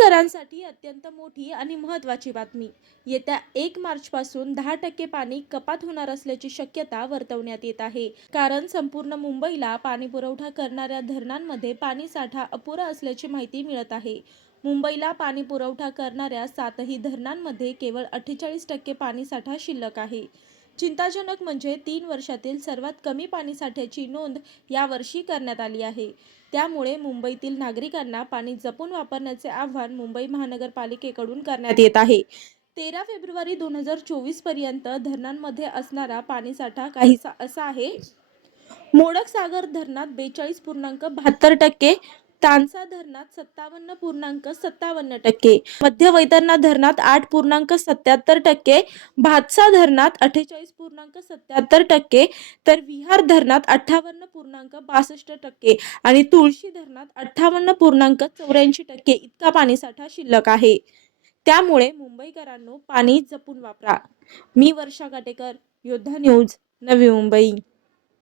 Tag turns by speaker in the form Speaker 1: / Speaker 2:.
Speaker 1: मुंबईकरांसाठी अत्यंत मोठी आणि महत्त्वाची बातमी. येत्या एक मार्चपासून दहा टक्के पाणी कपात होणार असल्याची शक्यता वर्तवण्यात येत आहे. कारण संपूर्ण मुंबईला पाणी पुरवठा करणाऱ्या धरणांमध्ये पाणीसाठा अपुरा असल्याची माहिती मिळत आहे. मुंबईला पाणी पुरवठा करणाऱ्या सातही धरणांमध्ये केवळ अठ्ठेचाळीस टक्के पाणीसाठा शिल्लक आहे. चिंताजनक म्हणजे तीन वर्षातील सर्वात कमी पाणीसाठ्याची नोंद यावर्षी करण्यात आली आहे. त्यामुळे मुंबईतील नागरिकांना पाणी जपून वापरण्याचे आव्हान मुंबई महानगरपालिकेकडून करण्यात येत आहे. तेरा फेब्रुवारी दोन हजार चोवीसपर्यंत धरणांमध्ये असणारा पाणीसाठा काहीसा असा आहे. मोडक सागर धरणात बेचाळीस पूर्णांक बहात्तर टक्के तानसा धरणात सत्तावन्न पूर्णांक सत्तावन्न टक्के मध्य वैतरणा धरणात आठ पूर्णांक सत्याहत्तर टक्के भातसा धरणात अठ्ठेचाळीस पूर्णांक सत्याहत्तर टक्के तर विहार धरणात अठ्ठावन्न पूर्णांक बासष्ट टक्के आणि तुळशी धरणात अठ्ठावन्न पूर्णांक चौऱ्याऐंशी टक्के इतका पाणीसाठा शिल्लक आहे. त्यामुळे मुंबईकरांनो पाणी जपून वापरा. मी वर्षा काटेकर योद्धा न्यूज नवी मुंबई.